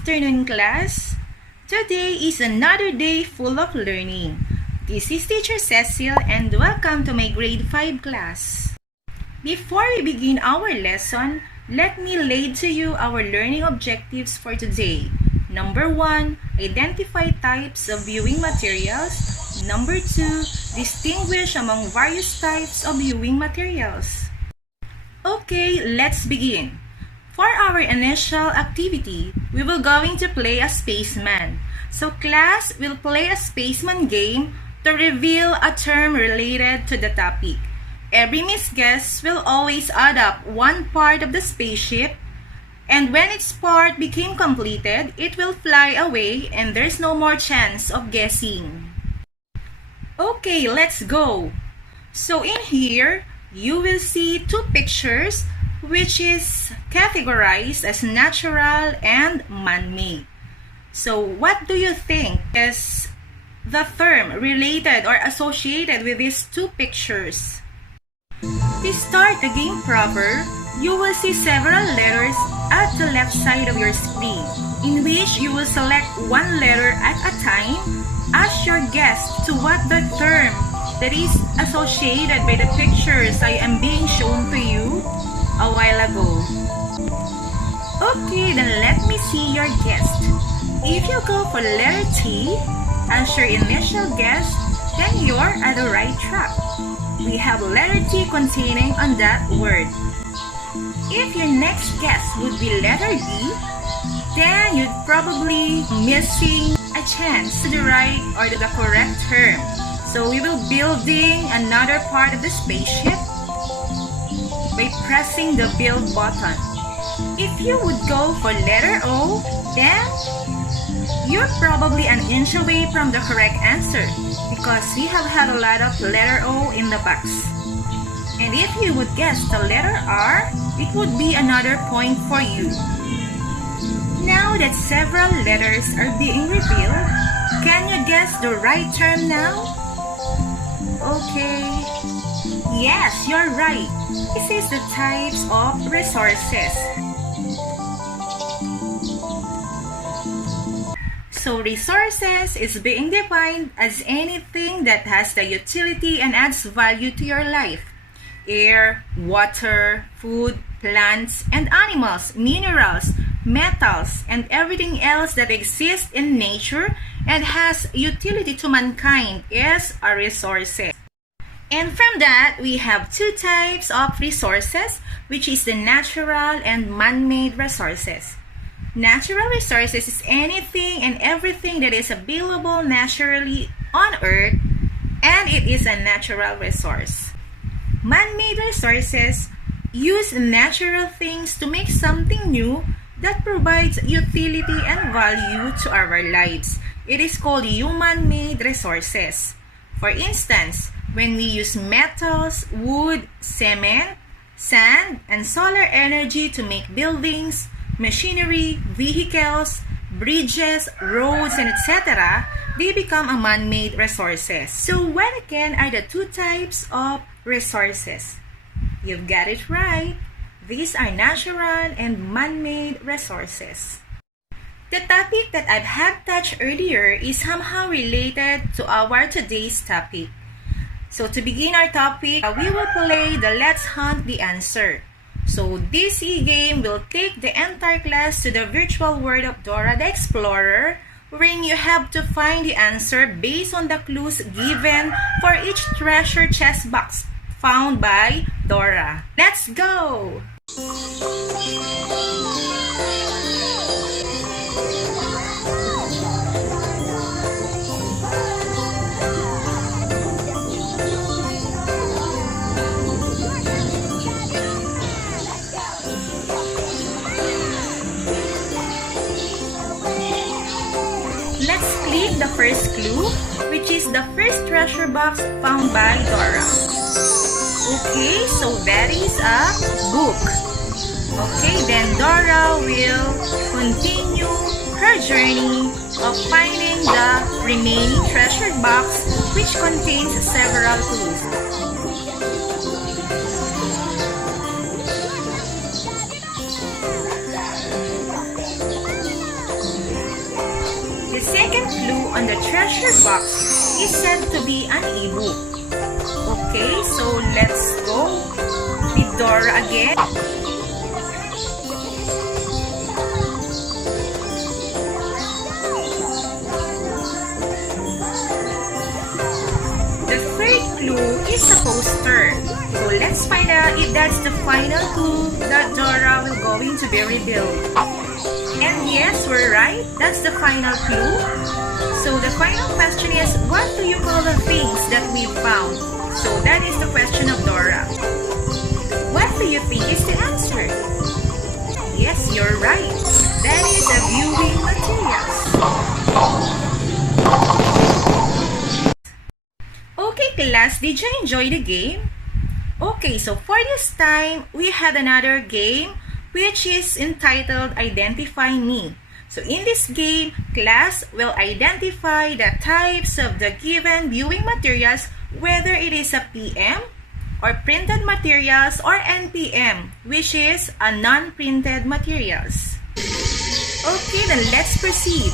afternoon, class. Today is another day full of learning. This is Teacher Cecil and welcome to my grade 5 class. Before we begin our lesson, let me lay to you our learning objectives for today. Number 1, identify types of viewing materials. Number 2, distinguish among various types of viewing materials. Okay, let's begin. For our initial activity, we will going to play a Spaceman. So class will play a Spaceman game to reveal a term related to the topic. Every misguess will always add up one part of the spaceship, and when its part became completed, it will fly away and there's no more chance of guessing. Okay, let's go. So in here, you will see two pictures which is categorized as natural and man-made. So what do you think is the term related or associated with these two pictures? To start the game proper, you will see several letters at the left side of your screen, in which you will select one letter at a time as your guess to what the term that is associated by the pictures I am being shown to you a while ago. Okay, then let me see your guess. If you go for letter T as your initial guess, then you're at the right track. We have letter T containing on that word. If your next guess would be letter D, then you'd probably missing a chance to the right or to the correct term. So we will building another part of the spaceship by pressing the build button. If you would go for letter O, then you're probably an inch away from the correct answer because we have had a lot of letter O in the box. And if you would guess the letter R, it would be another point for you. Now that several letters are being revealed, can you guess the right term now? Okay. Yes, you're right. This is the types of resources. So resources is being defined as anything that has the utility and adds value to your life. Air, water, food, plants, and animals, minerals, metals, and everything else that exists in nature and has utility to mankind is a resource. And from that, we have two types of resources, which is the natural and man-made resources. Natural resources is anything and everything that is available naturally on Earth, and it is a natural resource. Man-made resources use natural things to make something new that provides utility and value to our lives. It is called human-made resources. For instance, when we use metals, wood, cement, sand, and solar energy to make buildings, machinery, vehicles, bridges, roads, and etc., they become a man-made resources. So what again are the two types of resources? You've got it right. These are natural and man-made resources. The topic that I've had touched earlier is somehow related to our today's topic. So to begin our topic, we will play the Let's Hunt the Answer. So this e-game will take the entire class to the virtual world of Dora the Explorer, wherein you have to find the answer based on the clues given for each treasure chest box found by Dora. Let's go! Let's click the first clue, which is the first treasure box found by Dora. Okay, so that is a book. Okay, then Dora will continue her journey of finding the remaining treasure box, which contains several clues. on the treasure box is said to be an e-book. Okay, so let's go with Dora again. The third clue is a poster. So let's find out if that's the final clue that Dora will going to be revealed. And yes, we're right. That's the final clue. So the final question is, what do you call the things that we found? So that is the question of Dora. What do you think is the answer? Yes, you're right. That is a viewing materials. Okay, class, did you enjoy the game? Okay, so for this time, we had another game which is entitled Identify Me. So in this game, class will identify the types of the given viewing materials, whether it is a PM or printed materials or NPM, which is a non-printed materials. Okay, then let's proceed.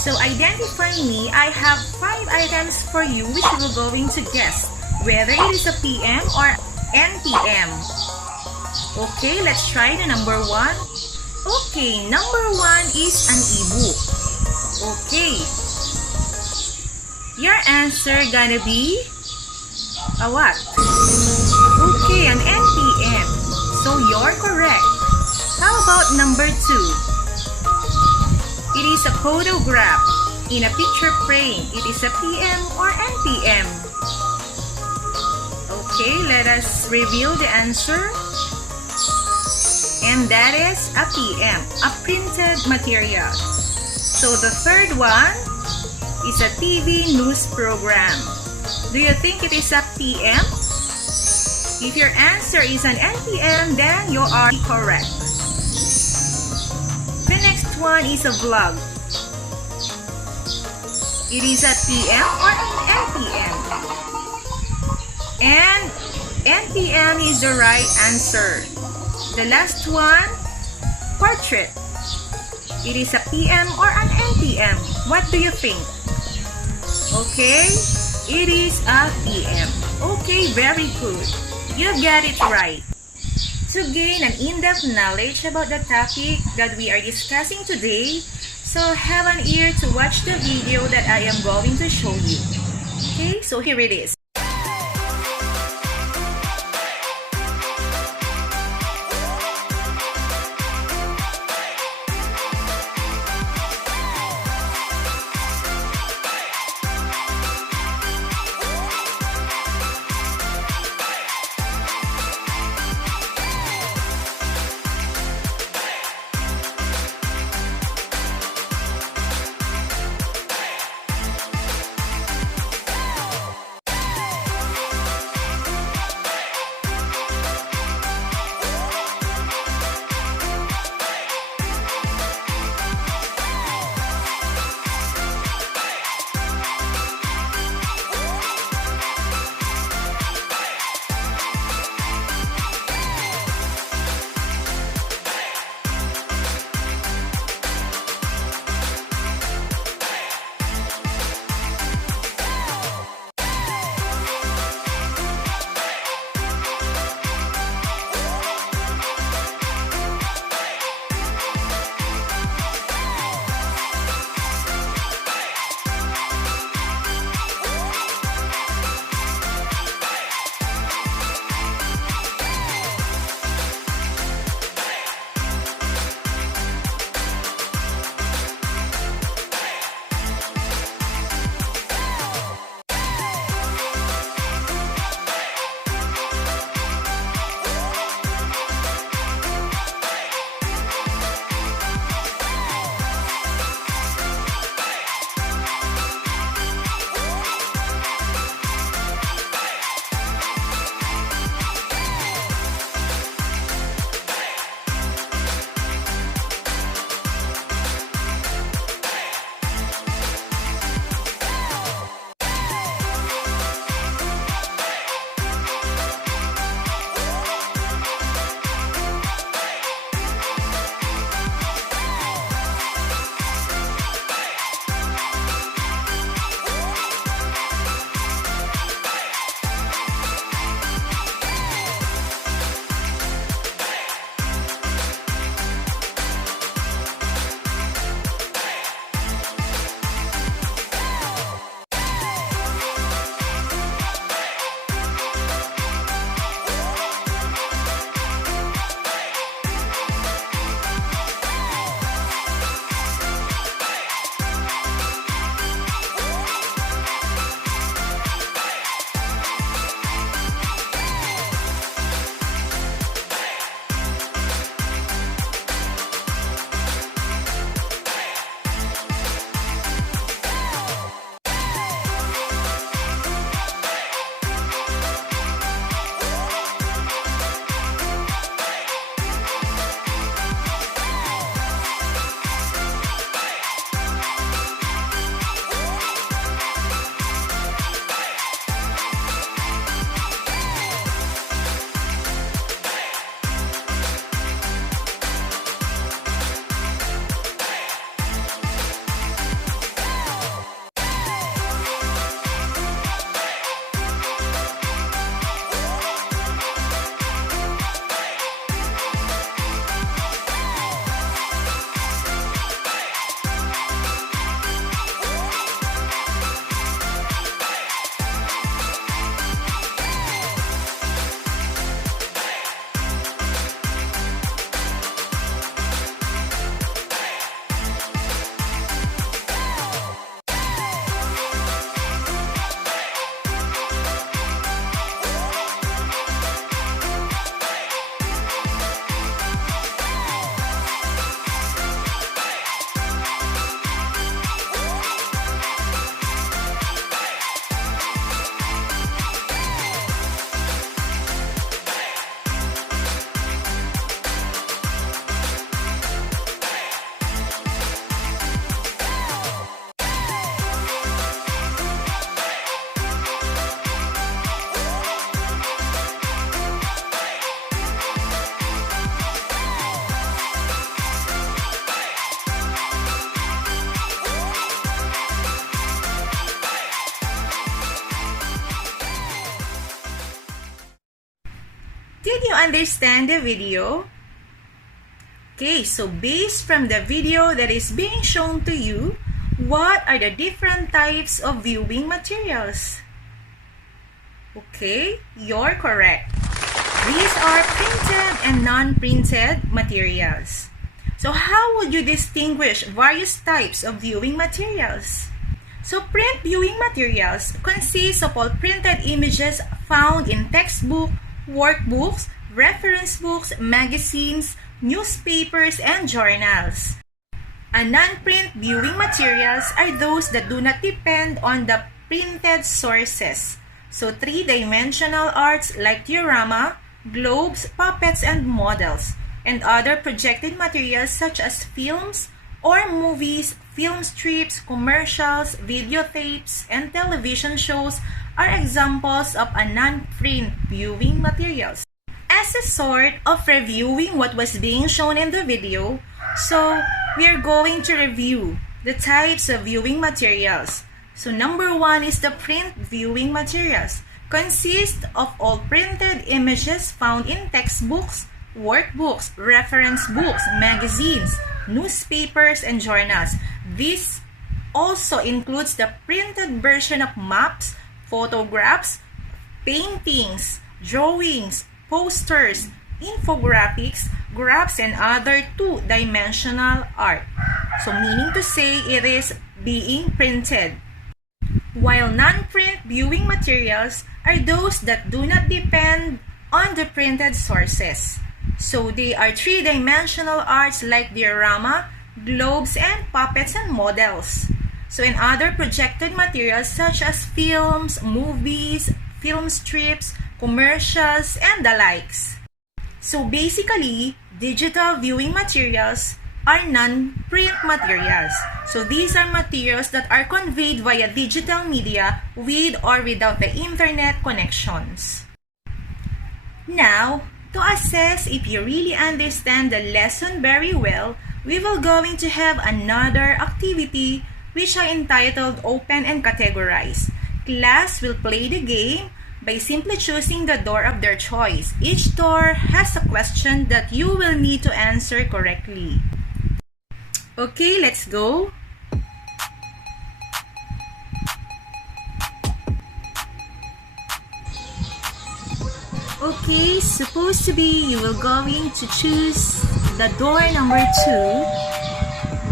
So identify me, I have 5 items for you which you will going to guess whether it is a PM or NPM. Okay, let's try the number 1. Okay, number 1 is an e-book. Okay. Your answer gonna be a what? Okay, an NPM. So you're correct. How about number 2? It is a photograph in a picture frame. It is a PM or NPM. Okay, let us reveal the answer. And that is a PM, a printed material. So the third one is a TV news program. Do you think it is a PM? If your answer is an NPM, then you are correct. The next one is a vlog. It is a PM or an NPM. And NPM is the right answer. The last one, portrait. It is a PM or an NPM. What do you think? Okay, it is a PM. Okay, very good. You got it right. To gain an in-depth knowledge about the topic that we are discussing today, so have an ear to watch the video that I am going to show you. Okay, so here it is. Did you understand the video? Okay, so based from the video that is being shown to you, what are the different types of viewing materials? Okay, you're correct. These are printed and non-printed materials. So how would you distinguish various types of viewing materials? So print viewing materials consist of all printed images found in textbook, workbooks, reference books, magazines, newspapers, and journals. And non-print viewing materials are those that do not depend on the printed sources. So three-dimensional arts like diorama, globes, puppets, and models, and other projected materials such as films or movies, film strips, commercials, videotapes, and television shows are examples of a non-print viewing materials. As a sort of reviewing what was being shown in the video, so we are going to review the types of viewing materials. So number one is the print viewing materials. Consist of all printed images found in textbooks, workbooks, reference books, magazines, newspapers, and journals. This also includes the printed version of maps, photographs, paintings, drawings, posters, infographics, graphs, and other two-dimensional art. So meaning to say it is being printed. While non-print viewing materials are those that do not depend on the printed sources. So they are three-dimensional arts like diorama, globes, and puppets and models. So and other projected materials such as films, movies, film strips, commercials, and the likes. So basically, digital viewing materials are non-print materials. So these are materials that are conveyed via digital media with or without the internet connections. Now, to assess if you really understand the lesson very well, we will going to have another activity which are entitled Open and Categorize. Class will play the game by simply choosing the door of their choice. Each door has a question that you will need to answer correctly. Okay, let's go. Okay, supposed to be you will going to choose the door number 2.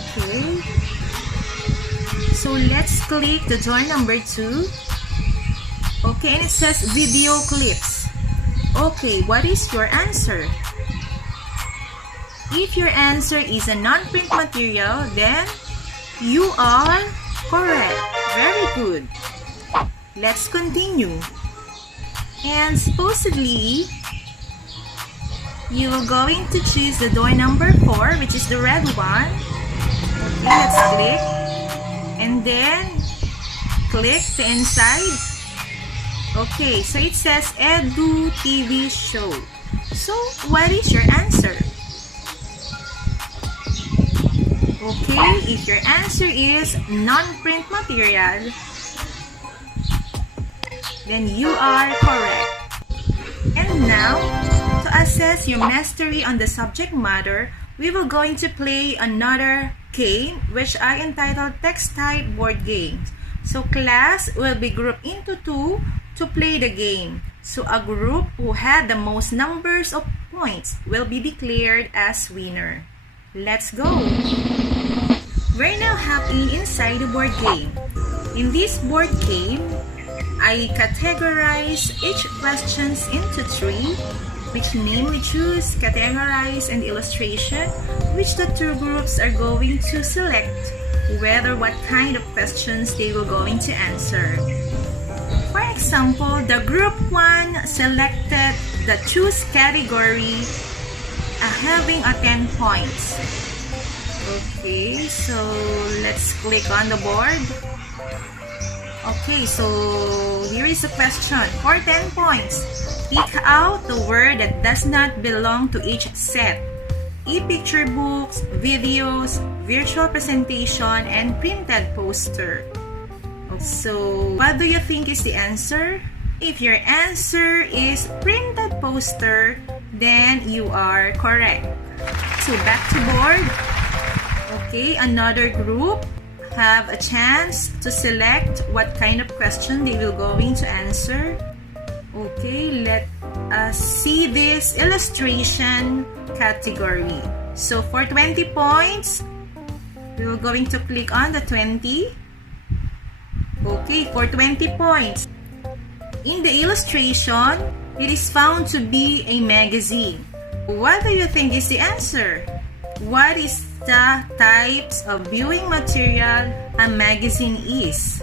Okay. So let's click the door number 2. Okay, and it says video clips. Okay, what is your answer? If your answer is a non-print material, then you are correct. Very good. Let's continue. And supposedly, you are going to choose the door number 4, which is the red one. Okay, let's click. And then, click the inside. Okay, so it says Edu TV show. So, what is your answer? Okay, if your answer is non-print material, then you are correct. And now, to assess your mastery on the subject matter, we will going to play another game which I entitled Text Type Board Games. So class will be grouped into 2 to play the game. So a group who had the most numbers of points will be declared as winner. Let's go! We're now happily inside the board game. In this board game, I categorize each questions into 3, which namely choose, categorize, and illustration, which the 2 groups are going to select whether what kind of questions they will going to answer. For example, the group 1 selected the choose category having a 10 points. Okay, so let's click on the board. Okay, so here is a question. For 10 points, pick out the word that does not belong to each set. E-picture books, videos, virtual presentation, and printed poster. So, what do you think is the answer? If your answer is printed poster, then you are correct. So back to board. Okay, another group have a chance to select what kind of question they will going to answer. Okay, let us see this illustration category. So for 20 points, we're going to click on the 20. Okay, for 20 points. In the illustration, it is found to be a magazine. What do you think is the answer? What is the types of viewing material a magazine is?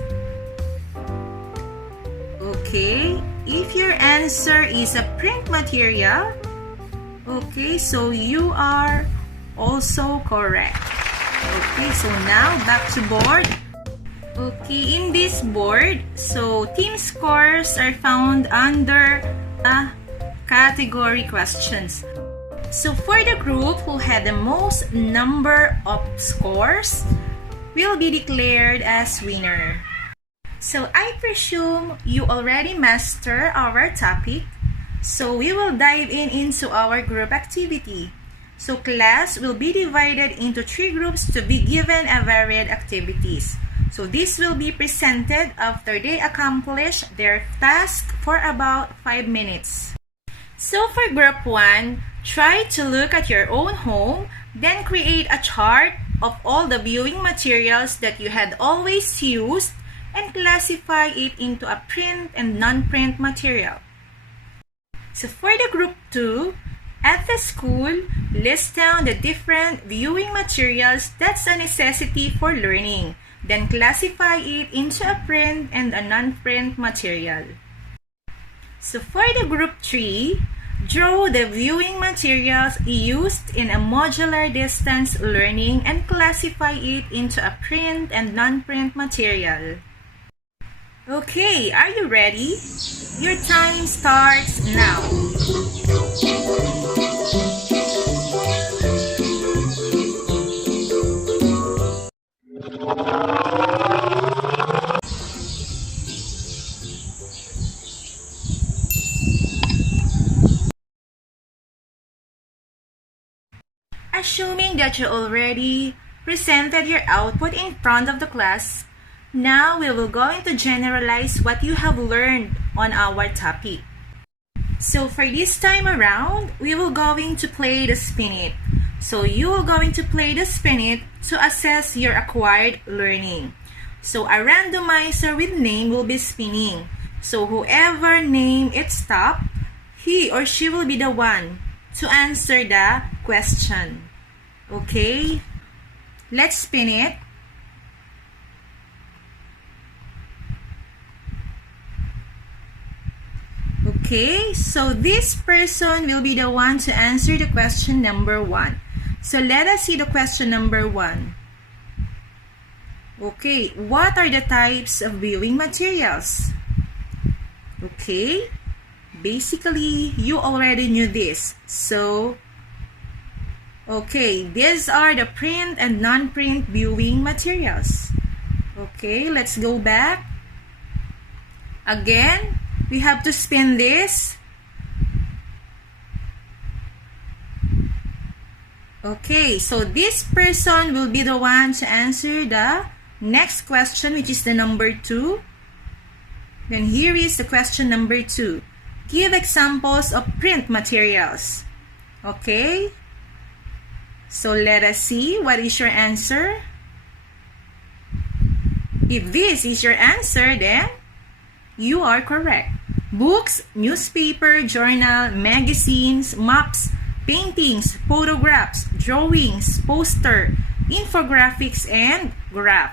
Okay, if your answer is a print material, okay, so you are also correct. Okay, so now back to board. Okay, in this board, so team scores are found under category questions. So for the group who had the most number of scores will be declared as winner. So I presume you already master our topic. So we will dive into our group activity. So class will be divided into 3 groups to be given a varied activities. So this will be presented after they accomplish their task for about 5 minutes. So for group 1, try to look at your own home, then create a chart of all the viewing materials that you had always used and classify it into a print and non-print material. So for the group 2, at the school, list down the different viewing materials that's a necessity for learning. Then classify it into a print and a non-print material. So for the group 3, draw the viewing materials used in a modular distance learning and classify it into a print and non-print material. Okay, are you ready? Your time starts now. Assuming that you already presented your output in front of the class, now we will go into generalize what you have learned on our topic. So for this time around, we will going to play the spin it. So you will going to play the spin it to assess your acquired learning. So a randomizer with name will be spinning. So whoever name it stop, he or she will be the one to answer the question. Okay, let's spin it. Okay, so this person will be the one to answer the question number 1. So let us see the question number 1. Okay, what are the types of viewing materials? Okay, basically you already knew this. So, okay, these are the print and non-print viewing materials. Okay, let's go back. Again, we have to spin this. Okay, so this person will be the one to answer the next question, which is the number 2. Then here is the question number 2. Give examples of print materials. Okay, so let us see what is your answer. If this is your answer, then you are correct. Books, newspaper, journal, magazines, maps, paintings, photographs, drawings, poster, infographics, and graph.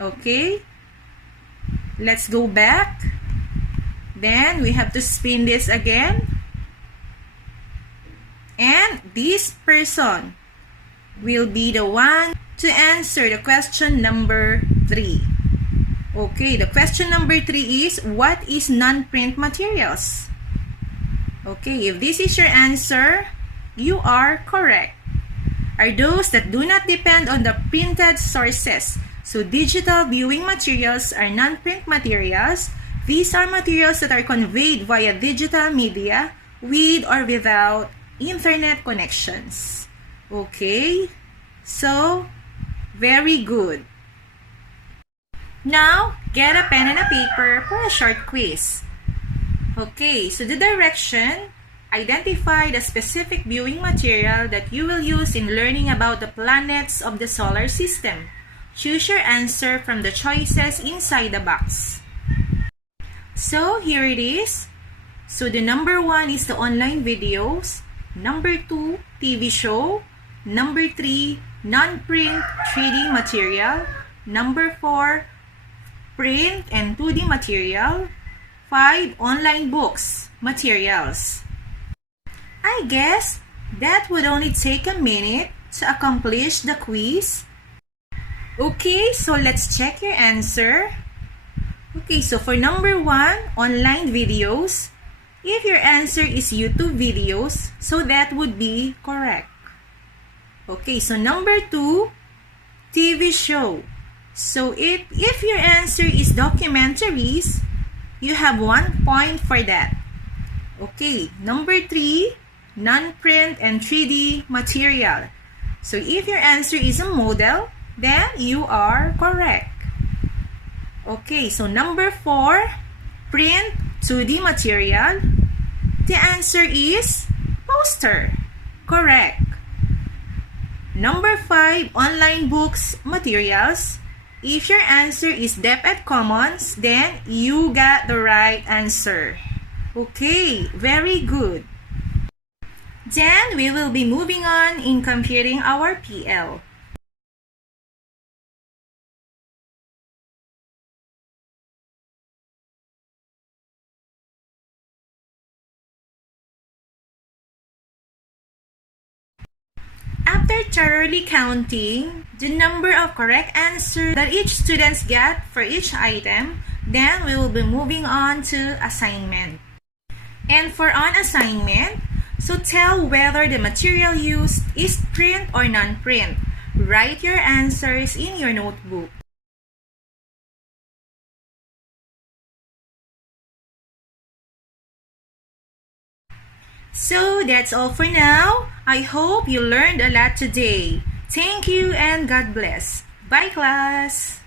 Okay, let's go back. Then we have to spin this again. And this person will be the one to answer the question number 3. Okay, the question number 3 is, what is non-print materials? Okay, if this is your answer, you are correct. Are those that do not depend on the printed sources. So digital viewing materials are non-print materials, These are materials that are conveyed via digital media with or without internet connections. Okay? So, very good. Now, get a pen and a paper for a short quiz. Okay, so the direction, identify the specific viewing material that you will use in learning about the planets of the solar system. Choose your answer from the choices inside the box. So, here it is. So, the number 1 is the online videos. Number 2, TV show. Number 3, non-print 3D material. Number 4, print and 2D material. 5, online books, materials. I guess that would only take a minute to accomplish the quiz. Okay, so let's check your answer. Okay, so for number 1, online videos, if your answer is YouTube videos, so that would be correct. Okay, so number 2, TV show. So if your answer is documentaries, you have 1 point for that. Okay, number 3, non-print and 3D material. So if your answer is a model, then you are correct. Okay, so number 4, print 2D material. The answer is poster. Correct. Number 5, online books, materials. If your answer is Dep et Commons, then you got the right answer. Okay, very good. Then we will be moving on in computing our PL. After thoroughly counting the number of correct answers that each student got for each item, then we will be moving on to assignment. And for on assignment, so tell whether the material used is print or non-print. Write your answers in your notebook. So that's all for now. I hope you learned a lot today. Thank you and God bless. Bye, class!